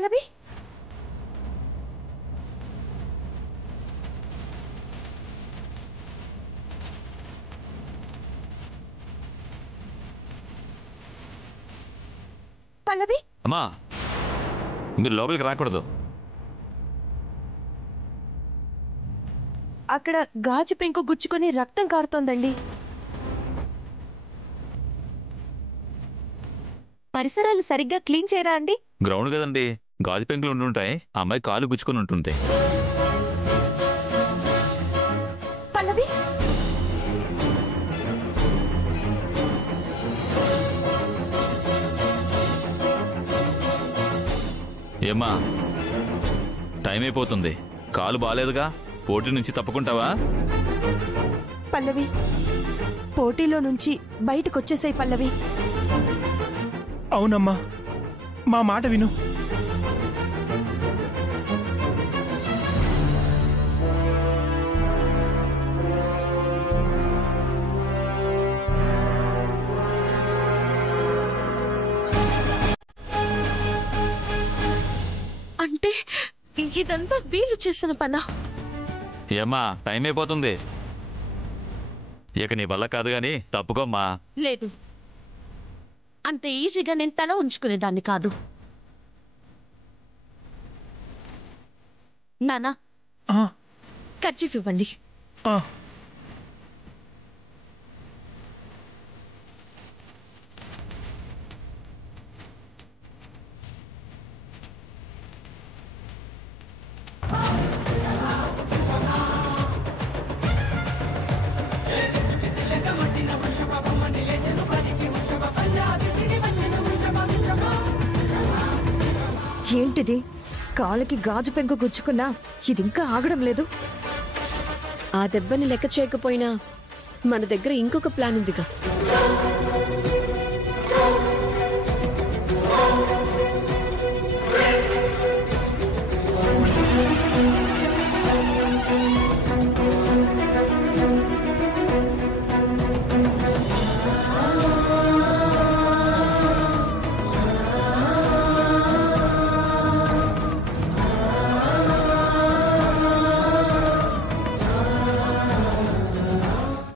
పల్లవి పల్లవి అమ్మా మీరు లోపలికి రాకూడదు. అక్కడ గాజు పెంకు గుచ్చుకొని రక్తం కారుతోందండి. పరిసరాలు సరిగ్గా క్లీన్ చేయరా అండి? గ్రౌండ్ కదండి, గాజు పెంకులు ఉంటుంటాయి. అమ్మాయి కాలు గుచ్చుకొని ఉంటుంది. పల్లవి ఏమ్మా టైం అయిపోతుంది, కాలు బాలేదుగా, పోటీ నుంచి తప్పుకుంటావా? పల్లవి పోటీలో నుంచి బయటకొచ్చేసాయి పల్లవి. అవునమ్మా, మా మాట విను. అంటే ఇదంతా వీలు చేసిన పనా? ఏమ్మా టైం అయిపోతుంది, ఇక నీ వల్ల కాదు గాని తప్పుకోమ్మా. లేదు, అంత ఈజీగా నేను తల ఉంచుకునేదాన్ని కాదు. నానా కర్చీఫ్ ఇవ్వండి. ఏంటిది? కాలుకి గాజు పెంకు గుచ్చుకున్నా ఇదింకా ఆగడం లేదు. ఆ దెబ్బని లెక్క చేయకపోయినా మన దగ్గర ఇంకొక ప్లాన్ ఉందిగా.